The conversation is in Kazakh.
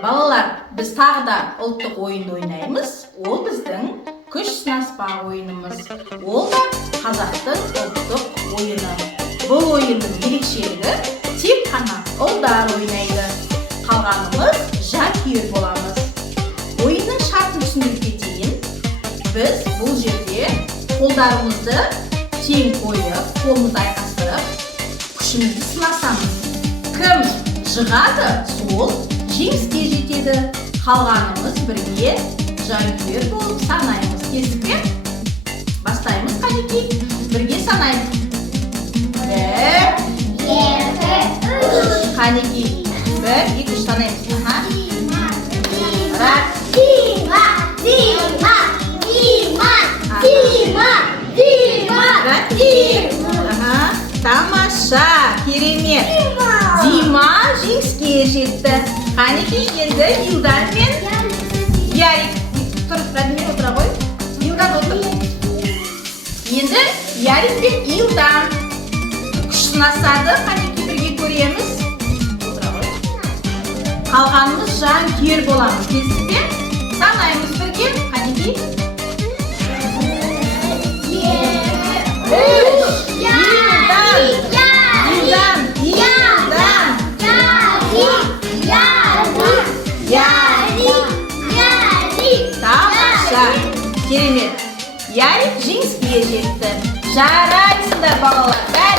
Балалар, біз тағы да ұлттық ойынды ойнаймыз. Ол біздің күш сынаспа ойынымыз. Ол да қазақтың ұлттық ойыны. Бұл ойынның ерекшелігі тек қана ұлдар ойнайды. Қалғанымыз жанкүйер боламыз. Ойынның шартын түсіндіріп кетейін. Біз бұл жерде қолдарымызды тең қойып, қолымызды айқастырып, күшімізді сынасамыз. Кім жығады, сол жеңіске жетеді. Қалғанымыз бірге жанкүйер болып санаймыз. Келістік пе? Бастаймыз, Қанекей. Бірге санаймыз. 1, 2, 3. Қанекей. 1, 2, 3 санаймыз. Тамаша, керемет. Дима жеңіске жетті. Қанекей, енді Илдар мен Ярик. Тұр, Радмир отыра ғой. Илдар отыр. Енді Ярик пен Илдар күш сынасады. Қанекей, бірге көреміз. Отыра ғой. Қалғанымыз жанкүйер боламыз. Келістік пе? Санаймыз бірге. Қанекей. 2, тамаша, керемет. Ярик жеңіске жетті. Жарайсыңдар балалар.